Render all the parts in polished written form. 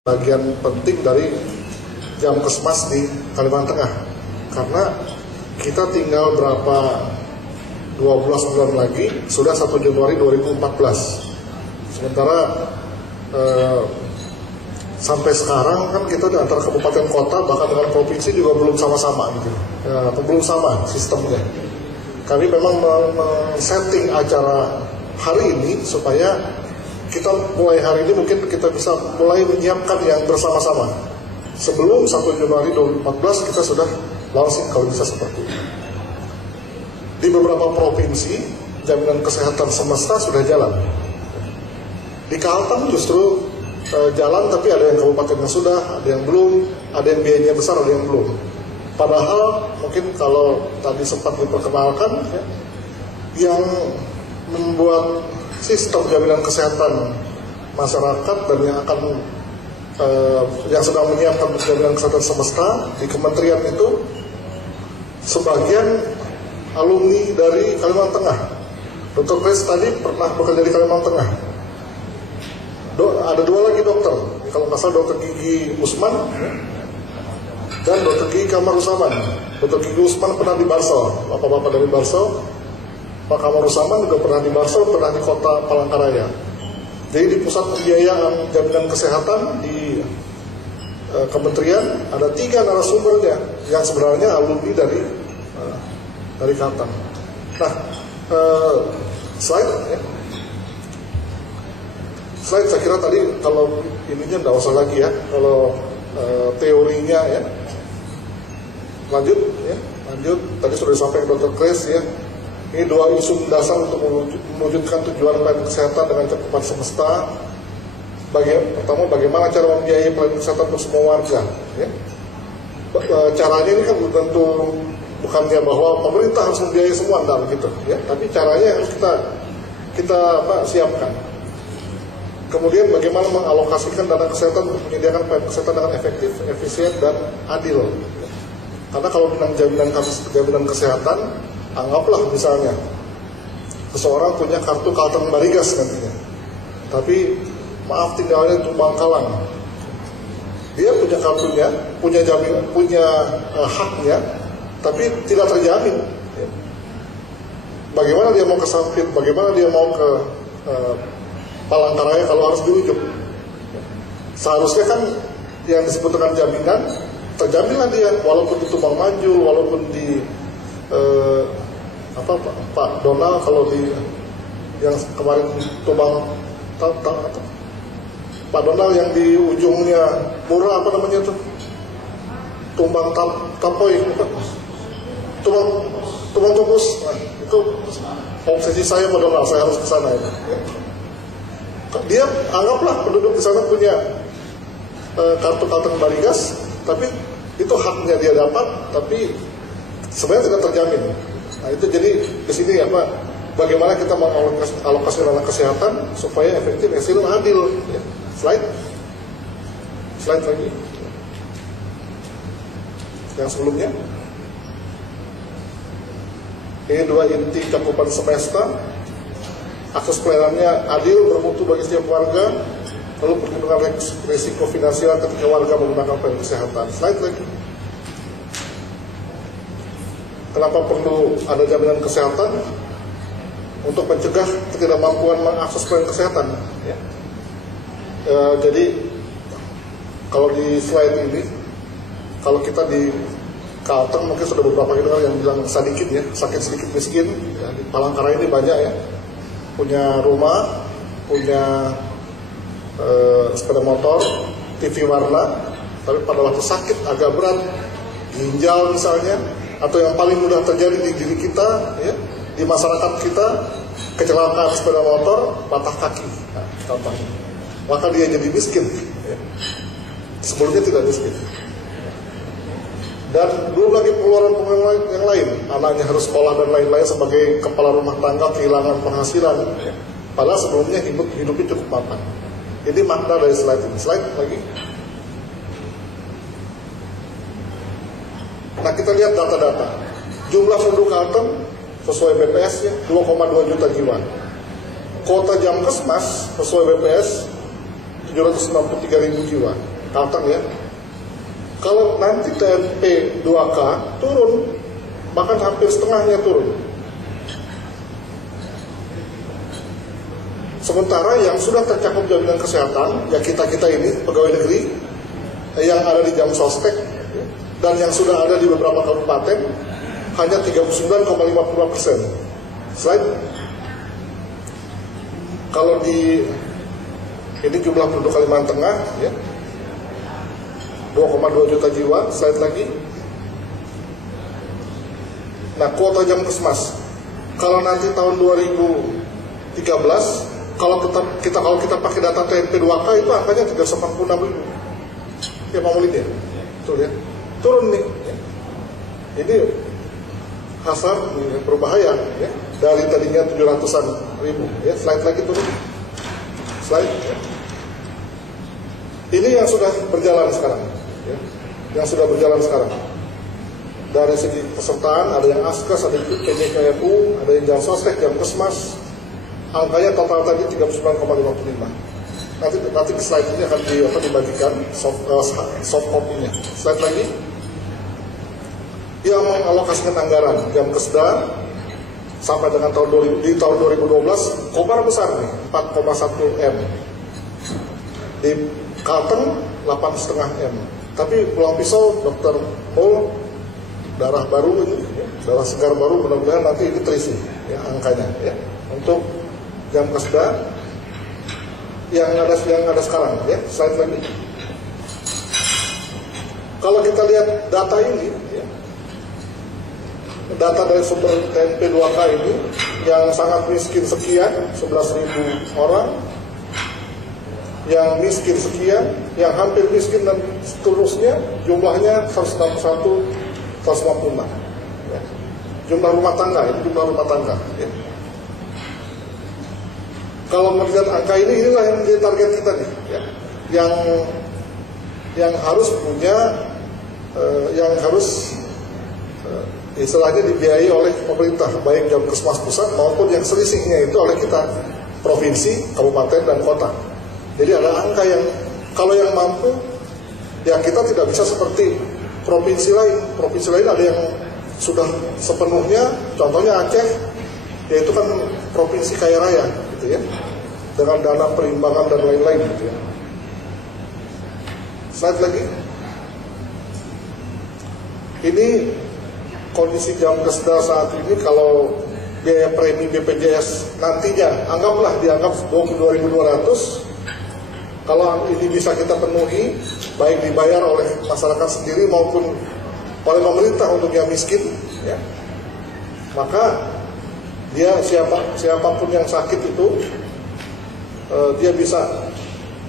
bagian penting dari Jamkesmas di Kalimantan Tengah, karena kita tinggal berapa 12 bulan lagi sudah 1 Januari 2014. Sementara sampai sekarang kan kita di antara kabupaten kota bahkan dengan provinsi juga belum sama-sama gitu, atau belum sama sistemnya. Kami memang men-setting acara hari ini supaya kita mulai hari ini mungkin kita bisa mulai menyiapkan yang bersama-sama. Sebelum 1 Januari 2014 kita sudah launching kalau bisa seperti ini. Di beberapa provinsi jaminan kesehatan semesta sudah jalan. Di Kalteng justru jalan, tapi ada yang kabupatennya sudah, ada yang belum, ada yang biayanya besar, ada yang belum. Padahal mungkin kalau tadi sempat diperkenalkan ya, yang membuat sistem jaminan kesehatan masyarakat dan yang akan yang sedang menyiapkan jaminan kesehatan semesta di kementerian itu sebagian alumni dari Kalimantan Tengah. Dr. Chris tadi pernah bekerja di Kalimantan Tengah. Ada 2 lagi dokter, kalau nggak salah Dr. Gigi Usman dan Dr. Gigi Kamaruzaman. Dr. Gigi Usman pernah di Barsel, bapak-bapak dari Barsel. Pak Kamaruzaman juga pernah di Barsel, pernah di kota Palangkaraya. Jadi di pusat pembiayaan jaminan kesehatan di kementerian ada 3 narasumbernya yang sebenarnya alumni dari Kalteng. Nah, slide ya. Slide saya kira tadi kalau ininya nggak usah lagi ya, kalau teorinya ya. Lanjut ya, lanjut. Tadi sudah disampaikan Dr. Chris ya. Ini 2 isu dasar untuk mewujudkan tujuan pelayanan kesehatan dengan cakupan semesta. Pertama, bagaimana cara membiayai pelayanan kesehatan untuk semua warga. Ya. Caranya ini kan tentu bukannya bahwa pemerintah harus membiayai semua, enggak begitu. Ya. Tapi caranya harus kita siapkan. Kemudian bagaimana mengalokasikan dana kesehatan untuk menyediakan pelayanan kesehatan dengan efektif, efisien, dan adil. Karena kalau dengan jaminan kesehatan, anggaplah misalnya seseorang punya kartu Kalteng Barigas nantinya, tapi maaf tinggalnya di Bangkalan. Dia punya kartunya, punya haknya, tapi tidak terjamin. Bagaimana dia mau ke Sampit, bagaimana dia mau ke Palangkaraya kalau harus dirujuk? Seharusnya kan yang disebut dengan jaminan, terjaminlah dia, walaupun di Tumbang Manjul, walaupun di Pak Donald kalau di yang kemarin Tumbang Pak Donald yang di ujungnya murah apa namanya tuh, Tumbang Tapoy, Tumbang Tubus. Nah, itu obsesi saya Pak Donald, saya harus ke sana itu. Dia anggaplah penduduk di sana punya kartu Kalteng Barigas, tapi itu haknya dia dapat, tapi sebenarnya tidak terjamin. Nah itu jadi di sini bagaimana kita mengalokasi dana kesehatan supaya efektif, efisien, adil. Ya. Slide lagi. Yang sebelumnya. Ini 2 inti cakupan semesta. Akses pelayanannya adil, bermutu bagi setiap warga, lalu perlindungan risiko finansial ketika warga menggunakan pelayanan kesehatan. Slide lagi. Kenapa perlu ada jaminan kesehatan? Untuk mencegah ketidakmampuan mengakses pelayanan kesehatan. Ya. Jadi kalau di slide ini, kalau kita di Kalteng mungkin sudah beberapa kali yang bilang sedikit ya, sakit sedikit miskin. Ya, di Palangkaraya ini banyak ya, punya rumah, punya sepeda motor, TV warna, tapi pada waktu sakit agak berat, ginjal misalnya, atau yang paling mudah terjadi di diri kita, ya, di masyarakat kita, kecelakaan sepeda motor, patah kaki, nah, contohnya. Maka dia jadi miskin. Ya. Sebelumnya tidak miskin. Dan belum lagi pengeluaran yang lain, anaknya harus sekolah dan lain-lain sebagai kepala rumah tangga kehilangan penghasilan. Ya. Padahal sebelumnya hidupnya cukup mapan. Ini makna dari slide ini. Slide lagi. Nah kita lihat data-data. Jumlah penduduk Kalteng sesuai BPS ya 2,2 juta jiwa. Kota Jamkesmas sesuai BPS 763.000 jiwa. Kalteng ya. Kalau nanti TNP 2K turun, bahkan hampir setengahnya turun. Sementara yang sudah tercakup jaminan kesehatan, ya kita ini pegawai negeri yang ada di jam sostek dan yang sudah ada di beberapa kabupaten hanya 39,50%. Slide. Kalau di ini jumlah penduduk Kalimantan Tengah ya 2,2 juta jiwa. Slide lagi. Nah, kuota jam kesmas kalau nanti tahun 2013 kalau kita pakai data TNP 2K itu angkanya 386.000. Ya Pak Mulid ya, betul ya, turun nih. Ya. Ini hasar berbahaya ya. Dari tadinya 700-an ribu. Ya, slide lagi turun. Slide. Ya. Ini yang sudah berjalan sekarang. Ya. Yang sudah berjalan sekarang. Dari segi pesertaan ada yang Askes, ada yang PJKRU, ada yang jam sostek, jam kesmas. Angkanya total tadi 39,55. Nanti slide ini akan dibagikan soft copy-nya. Slide lagi. Yang mengalokasikan anggaran jam kesda sampai dengan tahun 2012 kobar besar nih 4,1 M. Di Kalteng 8,5 M. Tapi Pulang Pisau Dr. Paul darah baru ini, darah segar baru, mudah-mudahan nanti ini terisi ya angkanya ya untuk jam kesda yang ada sekarang ya. Slide lagi. Kalau kita lihat data ini ya, data dari sumber TNP 2K ini yang sangat miskin sekian 11.000 orang, yang miskin sekian, yang hampir miskin dan seterusnya jumlahnya 161, 156 ya. Jumlah rumah tangga, ini jumlah rumah tangga ya. Kalau melihat angka ini, inilah yang menjadi target kita nih, ya. Yang harus punya, yang harus istilahnya dibiayai oleh pemerintah, baik jam kesmas pusat maupun yang selisihnya itu oleh kita, provinsi, kabupaten dan kota. Jadi ada angka yang kalau yang mampu, ya kita tidak bisa seperti provinsi lain. Provinsi lain ada yang sudah sepenuhnya, contohnya Aceh, yaitu kan provinsi kaya raya gitu ya, dengan dana perimbangan dan lain-lain gitu ya. Slide lagi. Ini kondisi jam kesda saat ini. Kalau biaya premi BPJS nantinya dianggap 22.200, kalau ini bisa kita penuhi, baik dibayar oleh masyarakat sendiri maupun oleh pemerintah untuk yang miskin ya, maka dia siapapun yang sakit itu dia bisa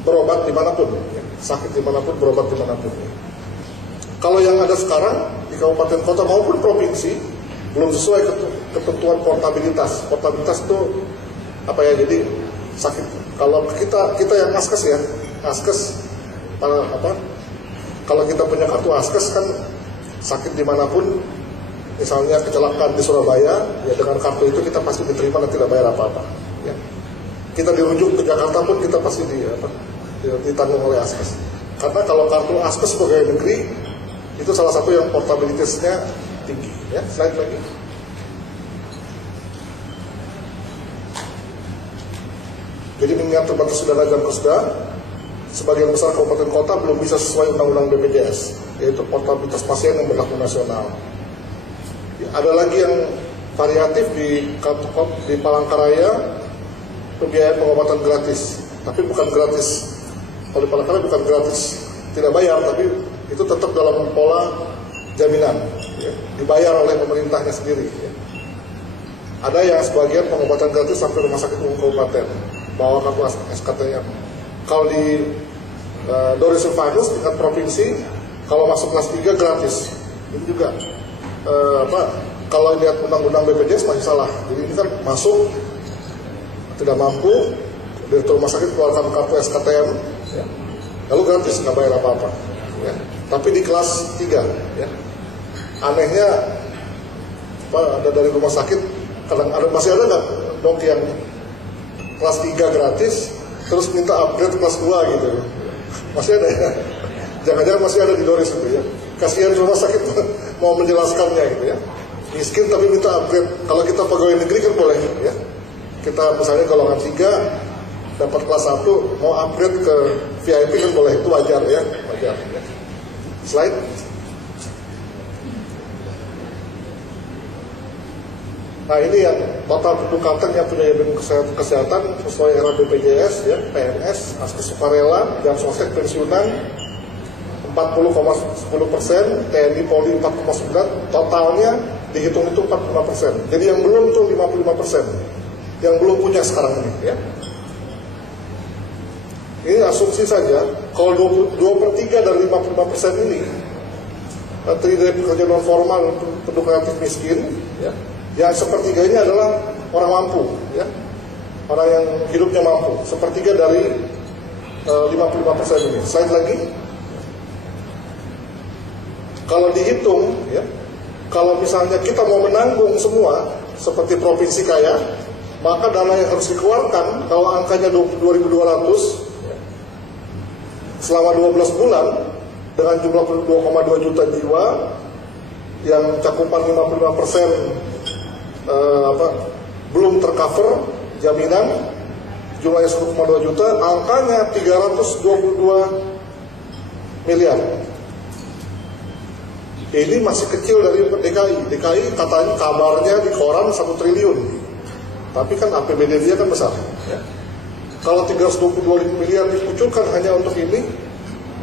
berobat dimanapun ya. Sakit dimanapun, berobat dimanapun ya. Kalau yang ada sekarang di kabupaten kota maupun provinsi belum sesuai ketentuan portabilitas. Portabilitas itu apa ya, jadi sakit. Kalau kita yang Askes ya, Askes kalau kita punya kartu Askes kan sakit dimanapun, misalnya kecelakaan di Surabaya, ya dengan kartu itu kita pasti diterima dan tidak bayar apa-apa. Ya. Kita dirujuk ke Jakarta pun kita pasti ditanggung oleh Askes. Karena kalau kartu Askes pegawai negeri itu salah satu yang portabilitasnya tinggi. Ya, slide lagi. Jadi mengingat terbatas dana jam kesda, sebagian besar kabupaten kota belum bisa sesuai undang-undang BPJS, yaitu portabilitas pasien yang berlaku nasional. Ada lagi yang variatif di Palangkaraya, pembiayaan pengobatan gratis, tapi bukan gratis. Kalau di Palangkaraya bukan gratis, tidak bayar, tapi itu tetap dalam pola jaminan, ya, dibayar oleh pemerintahnya sendiri. Ya. Ada yang sebagian pengobatan gratis sampai rumah sakit umum kabupaten, bawa kartu SKTM. Kalau di Doris Silvanus tingkat provinsi, kalau masuk kelas 3 gratis. Ini juga kalau lihat undang-undang BPJS masih salah. Jadi ini kan masuk tidak mampu, direktur rumah sakit keluarkan kartu SKTM, ya, lalu gratis, nggak bayar apa-apa. Ya. Tapi di kelas 3, ya. Anehnya ada dari rumah sakit, masih ada nggak dok yang kelas 3 gratis, terus minta upgrade kelas 2 gitu. Masih ada ya? Jangan-jangan masih ada di Doris itu ya. Kasihan rumah sakit mau menjelaskannya gitu ya. Miskin tapi minta upgrade. Kalau kita pegawai negeri kan boleh ya. Kita misalnya golongan 3 dapat kelas 1 mau upgrade ke VIP kan boleh, itu wajar ya, wajar. Slide. Nah ini yang total penduduk Kalteng yang punya jaminan kesehatan sesuai era BPJS ya, PNS, askes sukarela, jam sostek pensiunan 40,10%, TNI Polri 4,9%, totalnya dihitung itu 45%. Jadi yang belum itu 55%, yang belum punya sekarang ini ya. Ini asumsi saja, kalau 2/3 dari 55% ini terdiri dari pekerja non formal, penduduk relatif miskin ya. Yang sepertiganya adalah orang mampu, ya, orang yang hidupnya mampu. Sepertiga dari 55% ini. Slide lagi. Kalau dihitung, ya, kalau misalnya kita mau menanggung semua seperti provinsi kaya, maka dana yang harus dikeluarkan kalau angkanya 22.200 ya, selama 12 bulan dengan jumlah 2,2 juta jiwa yang cakupan 55% belum tercover jaminan, jumlahnya 1,2 juta, angkanya 322 miliar. Ini masih kecil dari DKI. DKI katanya kabarnya di koran 1 triliun, tapi kan APBD dia kan besar ya. Kalau 322 miliar dikucurkan hanya untuk ini,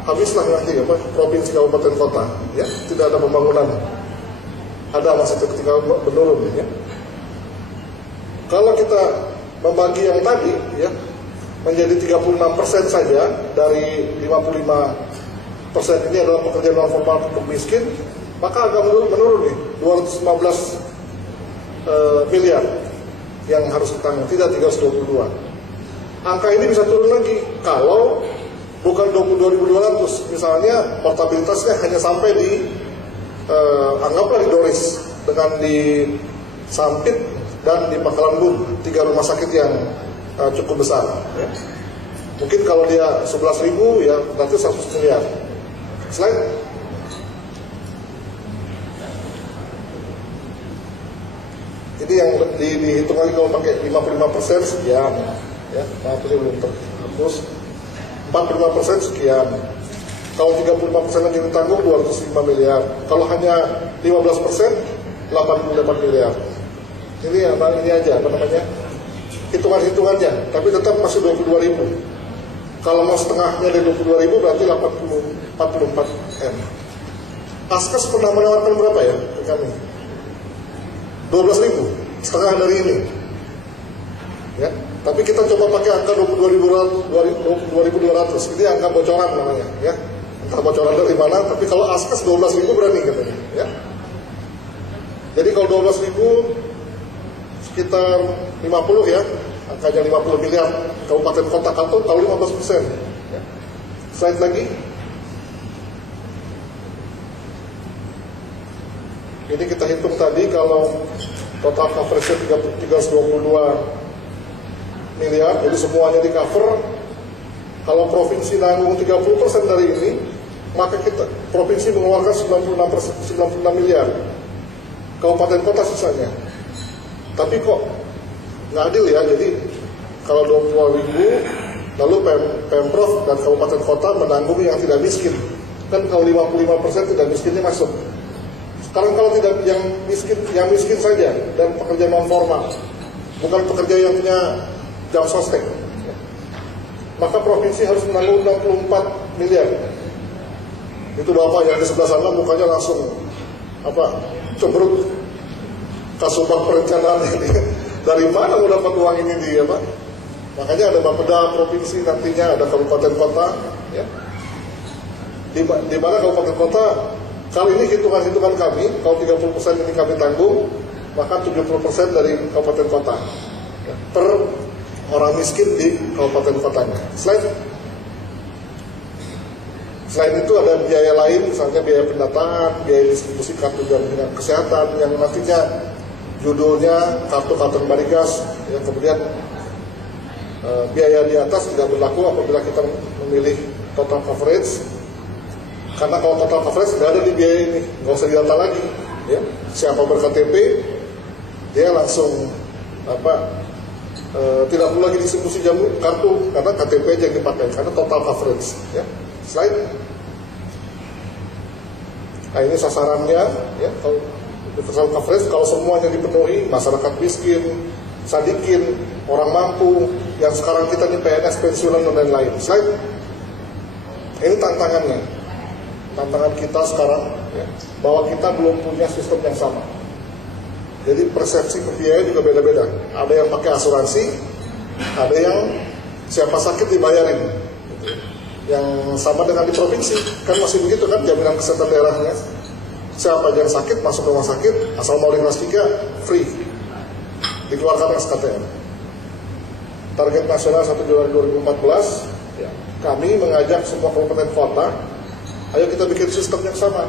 habislah nanti provinsi, kabupaten, kota ya, tidak ada pembangunan. Ada masih ketika menurun ya. Kalau kita membagi yang tadi ya menjadi 36% saja dari 55% ini adalah pekerja non formal untuk miskin, maka agak menurun nih 215 miliar yang harus ditanggung, tidak 322. Angka ini bisa turun lagi kalau bukan 22.200, misalnya portabilitasnya hanya sampai di anggaplah di Doris dengan di Sampit dan di Pangkalan Bun, 3 rumah sakit yang cukup besar ya. Mungkin kalau dia 11.000 ya berarti 100 miliar. Slide. Ini yang dihitung lagi kalau pakai 55% sekian ya, maaf ini belum terhapus. 45% sekian. Kalau 35% lagi ditanggung 205 miliar. Kalau hanya 15% 88 miliar. Ini aja apa namanya? Hitungan-hitungannya, tapi tetap masih 22.000. Kalau mau setengahnya dari 22.000 berarti 44 M. Askes pernah menawarkan berapa ya ke kami? 12.000, setengah dari ini. Ya, tapi kita coba pakai angka 22.200. Ini angka bocoran namanya, ya. Entah bocoran dari mana, tapi kalau Askes 12.000 berani katanya, ya. Jadi kalau 12.000 sekitar 50 ya, angkanya 50 miliar. Kabupaten kota Kalteng tahu 15%. Ya. Slide lagi. Ini kita hitung tadi kalau total coverage 322 miliar, jadi semuanya di cover. Kalau provinsi nanggung 30% dari ini, maka kita provinsi mengeluarkan 96 miliar, kabupaten kota sisanya. Tapi kok nggak adil ya, jadi kalau 20.000 lalu Pemprov dan kabupaten kota menanggung yang tidak miskin. Kan kalau 55% tidak miskinnya masuk. Sekarang kalau tidak yang miskin saja dan pekerja non formal, bukan pekerja yang punya jam sostek, maka provinsi harus menanggung 64 miliar. Itu Bapak yang di sebelah sana mukanya langsung cemberut. Kasubag perencanaan ini dari mana mau dapat uang ini dia Pak? Makanya ada Bapeda provinsi, nantinya ada kabupaten kota ya. Di mana kabupaten kota kali ini hitungan kami, kalau 30% ini kami tanggung, maka 70% dari kabupaten kota ya, per orang miskin di kabupaten kotanya. Selain itu ada biaya lain, misalnya biaya pendataan, biaya distribusi kartu jaminan kesehatan yang nantinya judulnya kartu Kalteng Barigas ya, kemudian biaya di atas tidak berlaku apabila kita memilih total coverage, karena kalau total coverage nggak ada di biaya ini, nggak usah didata lagi, ya. Siapa ber-KTP dia langsung tidak perlu lagi distribusi kartu, karena KTP aja yang dipakai, karena total coverage, ya. Slide. Nah, ini sasarannya, ya. Kalau universal coverage, kalau semuanya dipenuhi, masyarakat miskin, sadikin, orang mampu, yang sekarang kita nih PNS, pensiunan, dan lain-lain. Slide. Ini tantangannya. Tantangan kita sekarang, ya, bahwa kita belum punya sistem yang sama. Jadi persepsi pembiayaan juga beda-beda. Ada yang pakai asuransi, ada yang siapa sakit dibayarin. Yang sama dengan di provinsi, kan masih begitu kan, jaminan kesehatan daerahnya. Siapa yang sakit masuk rumah sakit, asal mau di kelas 3, free. Dikeluarkan SKTM. Target nasional 1 Januari 2014, ya, kami mengajak semua kabupaten kota, ayo kita bikin sistem yang sama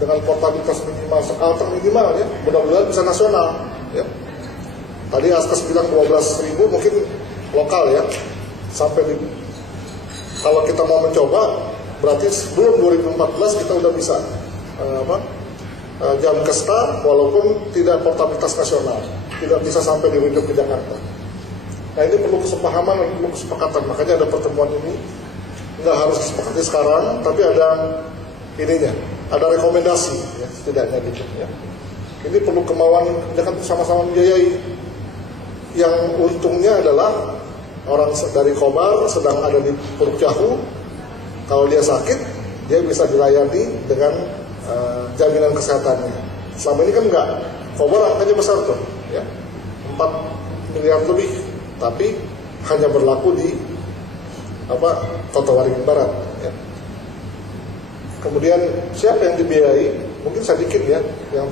dengan portabilitas minimal, skalter minimal, ya, mudah-mudahan bisa nasional, ya. Tadi Askas bilang 12.000, mungkin lokal, ya, sampai di, kalau kita mau mencoba, berarti sebelum 2014 kita udah bisa jam kesta, walaupun tidak portabilitas nasional, tidak bisa sampai di ujung ke Jakarta. Nah, ini perlu kesepahaman dan perlu kesepakatan, makanya ada pertemuan ini. Nggak harus disepakati sekarang, tapi ada ininya, ada rekomendasi, ya, setidaknya gitu, ya. Ini perlu kemauan, jangan sama-sama membiayai. Yang untungnya adalah orang dari Kobar sedang ada di Puruk Jahu, kalau dia sakit, dia bisa dilayani dengan jaminan kesehatannya. Selama ini kan enggak, Kobar angkanya besar tuh, ya, 4 miliar lebih, tapi hanya berlaku di Kota Waringin Barat, ya. Kemudian siapa yang dibiayai? Mungkin sedikit, ya, yang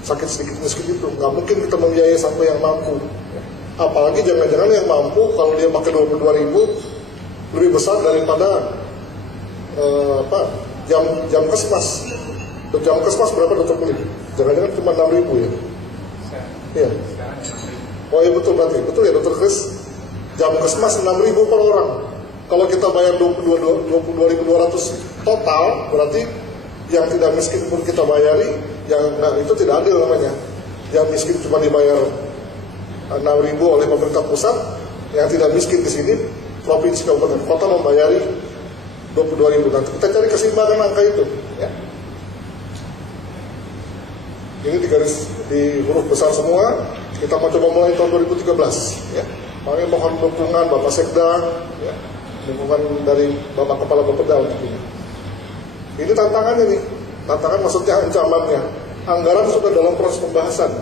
sakit sedikit miskin itu. Nggak mungkin kita membiayai sampai yang mampu, ya. Apalagi jangan-jangan yang mampu kalau dia pakai 22.000 lebih besar daripada jam kesmas. Jam kesmas berapa dokter kulit? Jangan-jangan cuma 6.000, ya. Iya. Oh iya, betul ya dokter Chris. Jam kesmas 6.000 per orang. Kalau kita bayar 22.200 total, berarti yang tidak miskin pun kita bayari, yang itu tidak adil namanya. Yang miskin cuma dibayar 6.000 oleh pemerintah pusat, yang tidak miskin di sini provinsi kabupaten kota membayari 22.000. Nanti kita cari keseimbangan angka itu, ya. Ini di garis di huruf besar semua. Kita mau coba mulai tahun 2013, ya. Makanya mohon dukungan Bapak Sekda, ya, dukungan dari Bapak Kepala Bapeda tentunya. Ini tantangannya nih, tantangan maksudnya ancamannya. Anggaran sudah dalam proses pembahasan.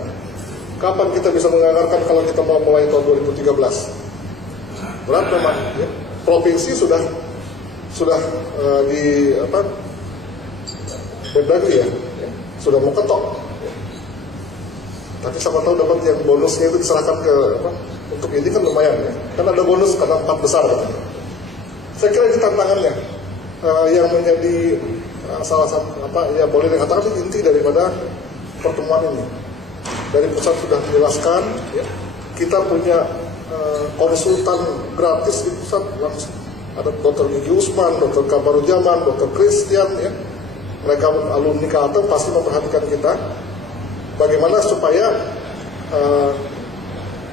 Kapan kita bisa menganggarkan kalau kita mau mulai tahun 2013? Berat memang, ya. Provinsi sudah di Mendagri, ya, sudah mau ketok. Ya. Tapi siapa tahu dapat yang bonusnya itu diserahkan ke untuk ini kan lumayan, ya. Kan ada bonus karena 4 besar, kan. Saya kira itu tantangannya yang menjadi salah satu ya boleh dikatakan inti daripada pertemuan ini. Dari pusat sudah menjelaskan, ya, kita punya konsultan gratis di pusat langsung. Ada Dr. Gigi Usman, Dr. Kabarujaman, Dr. Christian, ya. Mereka alumni Kalteng pasti memperhatikan kita bagaimana supaya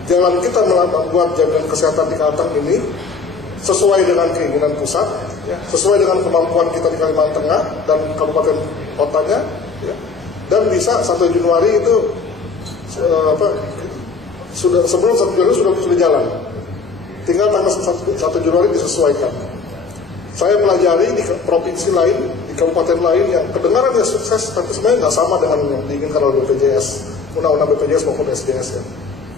jalan kita membuat jaminan kesehatan di Kalteng ini sesuai dengan keinginan pusat, ya, sesuai dengan kemampuan kita di Kalimantan Tengah dan kabupaten kotanya, ya, dan bisa 1 Januari itu sudah sebelum 1 Januari sudah jalan. Tinggal tanggal 1 Januari disesuaikan. Saya pelajari di provinsi lain, di kabupaten lain yang kedengarannya sukses, tapi sebenarnya nggak sama dengan yang diinginkan oleh BPJS, undang-undang BPJS maupun SJS, ya.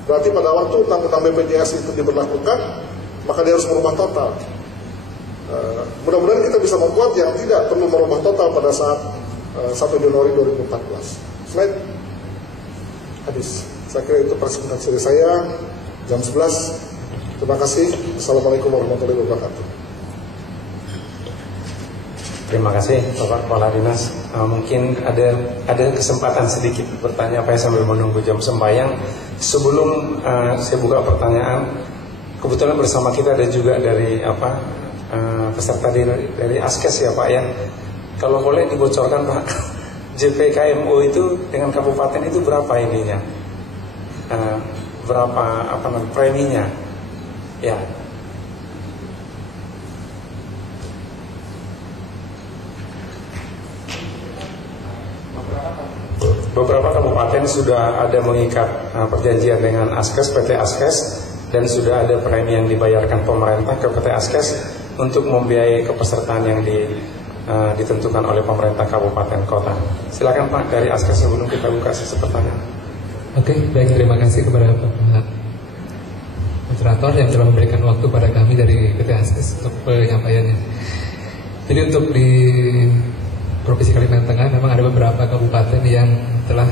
Berarti pada waktu undang-undang BPJS itu diberlakukan, maka dia harus merubah total. Mudah-mudahan kita bisa membuat yang tidak perlu merubah total pada saat 1 Januari 2014. Slide. Habis. Saya kira itu presentasi dari saya. Jam 11. Terima kasih. Assalamualaikum warahmatullahi wabarakatuh. Terima kasih Bapak Kepala Dinas. Mungkin ada kesempatan sedikit bertanya, sambil menunggu jam sembahyang. Sebelum saya buka pertanyaan, kebetulan bersama kita ada juga dari peserta dari Askes ya Pak ya. Kalau boleh dibocorkan Pak, JPKMO itu dengan kabupaten itu berapa ininya? Berapa preminya? Ya. Beberapa kabupaten sudah ada mengikat perjanjian dengan Askes, PT Askes, dan sudah ada premi yang dibayarkan pemerintah ke PT Askes untuk membiayai kepesertaan yang ditentukan oleh pemerintah kabupaten kota. Silakan Pak dari Askes sebelum kita buka sesi pertanyaan. Oke, baik, terima kasih kepada Pak moderator yang telah memberikan waktu pada kami dari PT Askes untuk penyampaiannya. Jadi untuk di Provinsi Kalimantan Tengah memang ada beberapa kabupaten yang telah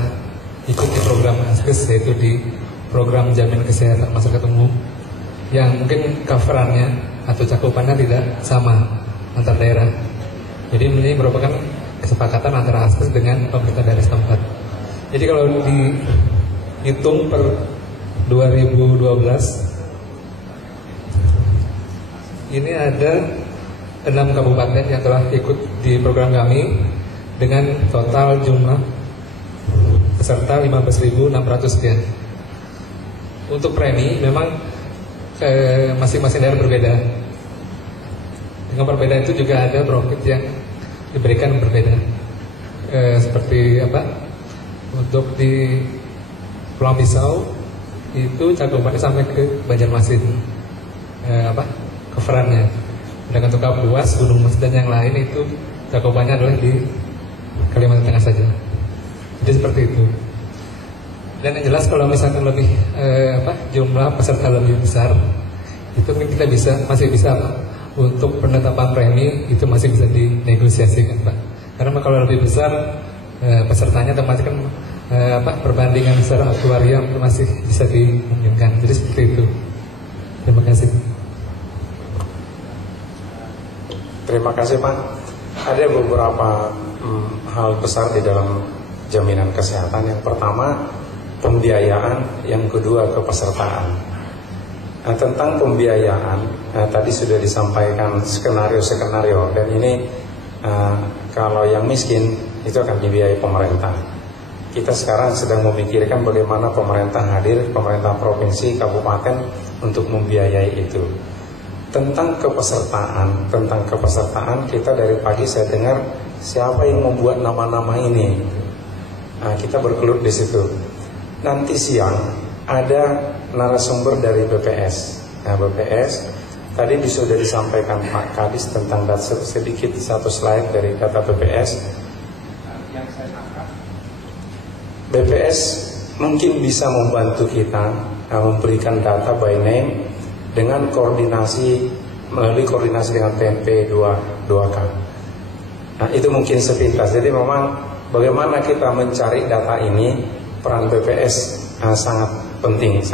ikut di program Askes, yaitu di program Jaminan Kesehatan Masyarakat Umum, yang mungkin coverannya atau cakupannya tidak sama antar daerah. Jadi ini merupakan kesepakatan antara Askes dengan pemerintah daerah setempat. Jadi kalau dihitung per 2012 ini ada 6 kabupaten yang telah ikut di program kami dengan total jumlah peserta 15.600 sekian. Untuk premi memang masing-masing daerah berbeda. Dengan perbedaan itu juga ada profit yang diberikan berbeda. Seperti untuk di Pulau Pisau itu cakupannya sampai ke Banjarmasin, coverannya. Dan untuk Kapuas, Gunung Mas dan yang lain itu cakupannya adalah di Kalimantan Tengah saja. Jadi seperti itu. Dan yang jelas kalau misalkan lebih jumlah peserta lebih besar, itu kita masih bisa untuk penetapan premi itu masih bisa dinegosiasikan Pak. Karena kalau lebih besar pesertanya otomatis kan perbandingan secara aktuaria masih bisa dimungkinkan. Jadi seperti itu. Terima kasih. Terima kasih Pak. Ada beberapa hal besar di dalam jaminan kesehatan. Yang pertama pembiayaan, yang kedua kepesertaan. Nah, tentang pembiayaan tadi sudah disampaikan skenario-skenario, dan ini kalau yang miskin itu akan dibiayai pemerintah. Kita sekarang sedang memikirkan bagaimana pemerintah hadir, pemerintah provinsi, kabupaten untuk membiayai itu. Tentang kepesertaan kita dari pagi saya dengar siapa yang membuat nama-nama ini. Nah, kita berkelut di situ. Nanti siang ada narasumber dari BPS. Nah, BPS tadi sudah disampaikan Pak Kadis tentang data, sedikit satu slide dari data BPS. Yang saya tangkap, BPS mungkin bisa membantu kita memberikan data by name dengan melalui koordinasi dengan PMP 2K. Nah, itu mungkin sepintas. Jadi memang bagaimana kita mencari data ini, peran BPS sangat penting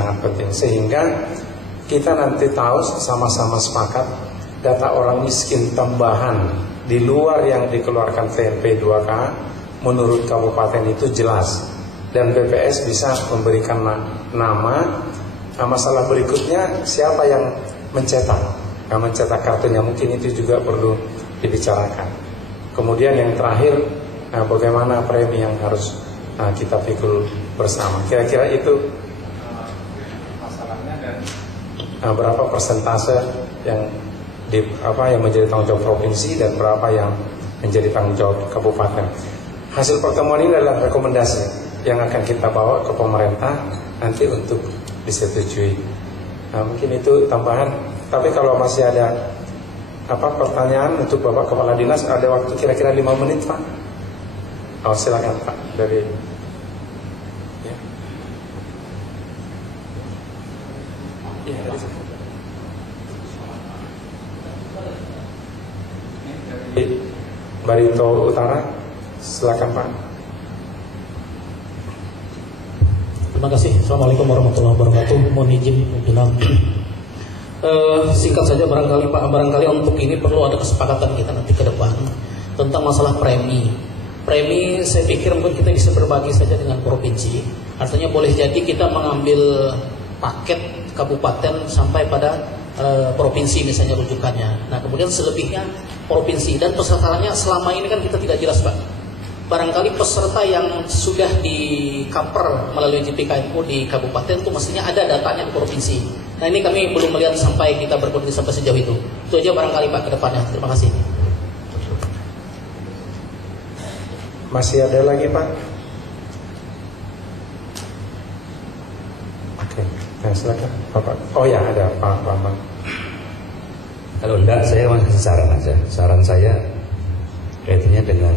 sehingga kita nanti tahu sama-sama sepakat data orang miskin tambahan di luar yang dikeluarkan PMP 2K menurut kabupaten itu jelas, dan BPS bisa memberikan nama. Nah, masalah berikutnya siapa yang mencetak kartunya, mungkin itu juga perlu dibicarakan. Kemudian yang terakhir, bagaimana premi yang harus kita pikul bersama. Kira-kira itu masalahnya, dan berapa persentase yang menjadi tanggung jawab provinsi dan berapa yang menjadi tanggung jawab kabupaten. Hasil pertemuan ini adalah rekomendasi yang akan kita bawa ke pemerintah nanti untuk disetujui. Nah, mungkin itu tambahan. Tapi kalau masih ada pertanyaan untuk Bapak Kepala Dinas, ada waktu kira-kira 5 menit Pak. Oh, silakan Pak dari ya. Ya, dari Barito Utara, silakan Pak. Terima kasih. Assalamualaikum warahmatullahi wabarakatuh. Mohon izin pimpinan. Singkat saja barangkali untuk ini perlu ada kesepakatan kita nanti ke depan tentang masalah premi. Premi saya pikir mungkin kita bisa berbagi saja dengan provinsi. Artinya boleh jadi kita mengambil paket kabupaten sampai pada provinsi misalnya rujukannya. Nah kemudian selebihnya provinsi, dan pesertanya selama ini kan kita tidak jelas Pak. Barangkali peserta yang sudah di cover melalui JPKMU di kabupaten itu mestinya ada datanya di provinsi. Nah ini kami belum melihat sampai kita berkoordinasi sampai sejauh itu. Itu aja barangkali Pak ke depannya. Terima kasih. Masih ada lagi Pak? Oke, silakan Bapak. Oh ya ada Pak Bambang. Kalau enggak, saya masih saran aja. Saran saya kaitannya dengan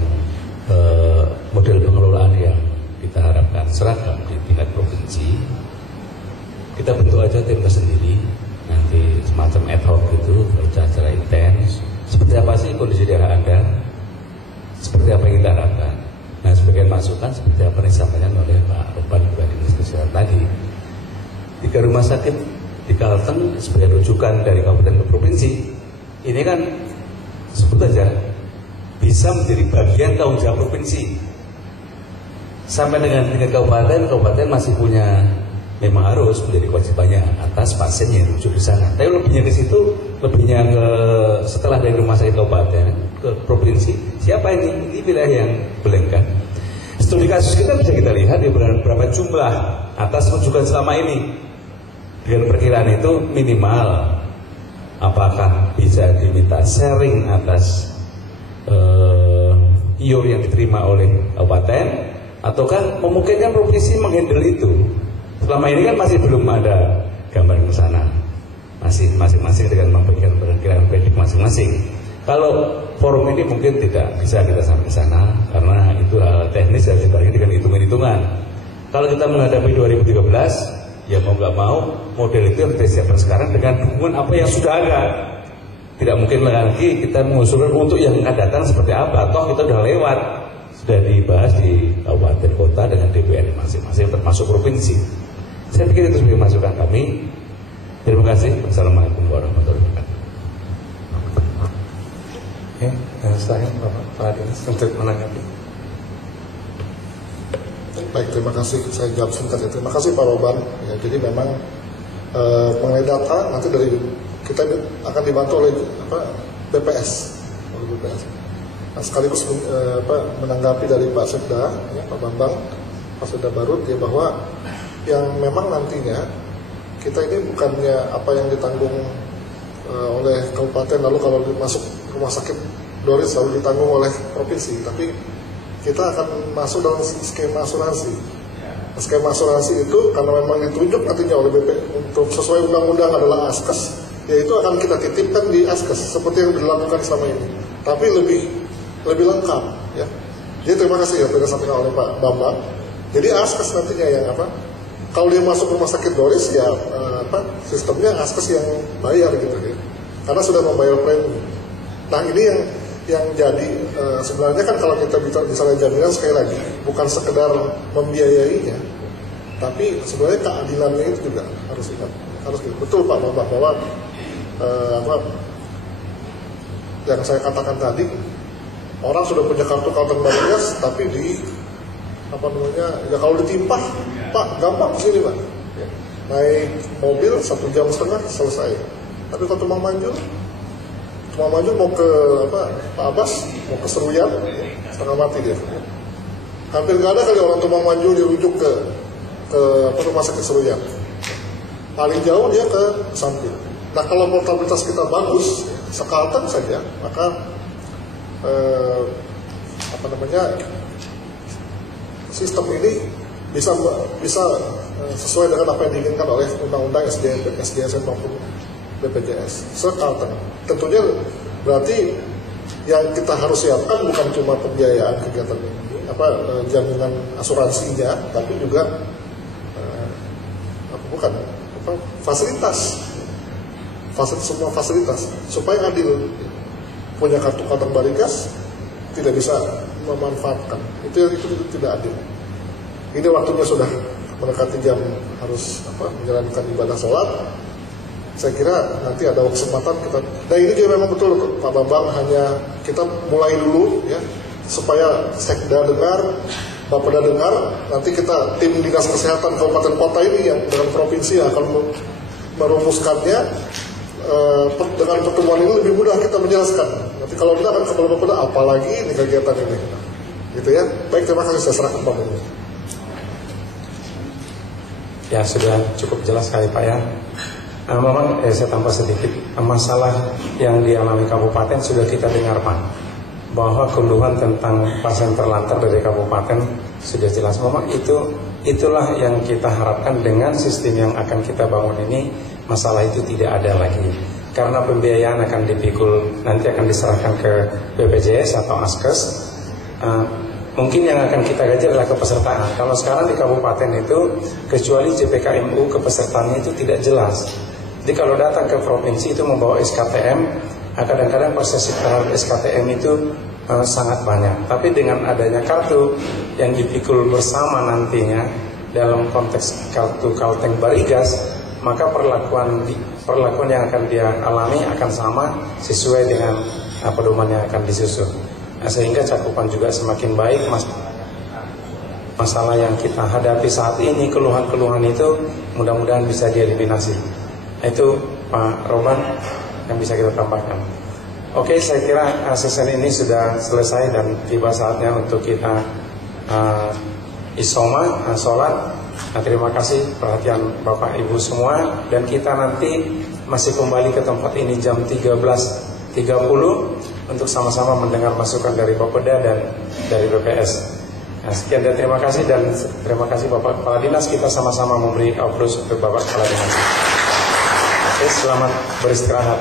model pengelolaan yang kita harapkan seragam di tingkat provinsi. Kita bentuk aja tim tersendiri, nanti semacam ad hoc gitu, secara intens. Seperti apa sih kondisi daerah Anda? Seperti apa yang kita harapkan? Nah, sebagian masukan seperti apa yang disampaikan oleh Pak Roban juga Dinas Kesehatan tadi. 3 rumah sakit di Kalteng sebagai rujukan dari kabupaten ke provinsi. Ini kan sebut aja bisa menjadi bagian tanggung jawab provinsi. Sampai dengan tingkat kabupaten masih punya, memang harus menjadi kewajibannya atas pasien yang rujuk di sana. Tapi lebihnya ke situ, lebihnya ke setelah dari rumah sakit kabupaten ke provinsi, siapa ini? Ini wilayah yang belengkah. Studi kasus kita bisa kita lihat di berapa jumlah atas rujukan selama ini. Dengan perkiraan itu minimal, apakah bisa diminta sharing atas IO yang diterima oleh kabupaten, ataukah memungkinkan provinsi menghandle itu? Selama ini kan masih belum ada gambaran ke sana, masih masing-masing dengan memberikan perkiraan predik masing-masing. Kalau forum ini mungkin tidak bisa kita sampai ke sana karena itu hal teknis yang dibarengi dengan hitung-hitungan. Kalau kita menghadapi 2013, ya mau nggak mau model itu harus disiapkan sekarang dengan dukungan apa yang sudah ada. Tidak mungkin lagi kita mengusulkan untuk yang akan datang seperti apa. Toh kita sudah lewat, sudah dibahas di kabupaten kota dengan DPR masing-masing termasuk provinsi. Saya pikir itu sebagai masukan kami. Terima kasih. Wassalamualaikum warahmatullahi wabarakatuh. Oke, saya Pak Dinas untuk menanggapi. Baik, terima kasih. Saya jawab singkat ya. Terima kasih Pak Roban. Ya, jadi memang mengenai data nanti dari kita akan dibantu oleh BPS. Nah, sekaligus menanggapi dari Pak Sekda, ya, Pak Bambang, Pak Sekda Barut, ya, bahwa yang memang nantinya kita ini bukannya apa yang ditanggung oleh kabupaten lalu kalau masuk rumah sakit Doris lalu ditanggung oleh provinsi, tapi kita akan masuk dalam skema asuransi. Skema asuransi itu karena memang ditunjuk nantinya oleh BP untuk sesuai undang-undang adalah Askes, yaitu akan kita titipkan di Askes seperti yang dilakukan selama ini, tapi lebih lengkap, ya. Jadi terima kasih ya sudah disampaikan oleh Pak Bambang. Jadi Askes nantinya yang kalau dia masuk rumah sakit Doris ya sistemnya Askes yang bayar gitu ya, karena sudah membayar premi. Nah ini yang jadi sebenarnya kan kalau kita misalnya jaminan sekali lagi bukan sekedar membiayainya, tapi sebenarnya keadilannya itu juga harus ingat, harus gitu. Betul Pak Bambang bahwa yang saya katakan tadi, orang sudah punya kartu Kalteng Balikgas tapi ya kalau ditimpah Pak gampang kesini Pak, ya. Naik mobil 1,5 jam selesai. Tapi kalau Tumang Manjur mau ke Pak Abbas, mau ke Seruyan, setengah mati dia. Hampir nggak ada kali orang Tumang Manjur dirujuk ke rumah sakit Seruyan. Paling jauh dia ke Sampit. Nah kalau portabilitas kita bagus, sekalteng saja, maka sistem ini bisa sesuai dengan apa yang diinginkan oleh undang-undang SDSN maupun BPJS sekalteng. Tentunya berarti yang kita harus siapkan bukan cuma pembiayaan kegiatan ini, jaminan asuransinya, tapi juga semua fasilitas supaya adil. Punya kartu Kalteng Balikgas tidak bisa memanfaatkan, itu tidak adil. Ini waktunya sudah mendekati jam harus menjalankan ibadah sholat. Saya kira nanti ada kesempatan kita. Nah ini juga memang betul Pak Bambang, hanya kita mulai dulu ya supaya Sekda dengar, Bapeda dengar. Nanti kita tim dinas kesehatan kabupaten kota ini yang dengan provinsi akan merumuskannya dengan pertemuan ini lebih mudah kita menjelaskan. Nanti kalau kita akan kembali kepada apalagi ini kegiatan ini, gitu ya. Baik, terima kasih, saya serahkan Pak Menteri. Ya, sudah cukup jelas sekali Pak ya. Memang saya tambah sedikit, masalah yang dialami kabupaten sudah kita dengar Pak, bahwa keluhan tentang pasien terlantar dari kabupaten sudah jelas. Memang itulah yang kita harapkan dengan sistem yang akan kita bangun ini, masalah itu tidak ada lagi. Karena pembiayaan akan dipikul, nanti akan diserahkan ke BPJS atau Askes. Mungkin yang akan kita gaji adalah kepesertaan. Kalau sekarang di kabupaten itu, kecuali JPKMU kepesertaannya itu tidak jelas. Jadi kalau datang ke provinsi itu membawa SKTM, kadang-kadang proses terhadap SKTM itu sangat banyak. Tapi dengan adanya kartu yang dipikul bersama nantinya dalam konteks kartu Kalteng Barigas, maka perlakuan yang akan dia alami akan sama sesuai dengan pedoman yang akan disusun. Sehingga cakupan juga semakin baik. Masalah yang kita hadapi saat ini, keluhan-keluhan itu mudah-mudahan bisa dieliminasi. Itu Pak Roman yang bisa kita tambahkan. Oke, saya kira sesi ini sudah selesai dan tiba saatnya untuk kita isoma, sholat. Terima kasih perhatian Bapak Ibu semua, dan kita nanti masih kembali ke tempat ini jam 13.30 untuk sama-sama mendengar masukan dari Bapeda dan dari BPS. Sekian dan terima kasih, dan terima kasih Bapak Kepala Dinas. Kita sama-sama memberi aplaus untuk Bapak Kepala Dinas. Oke, selamat beristirahat.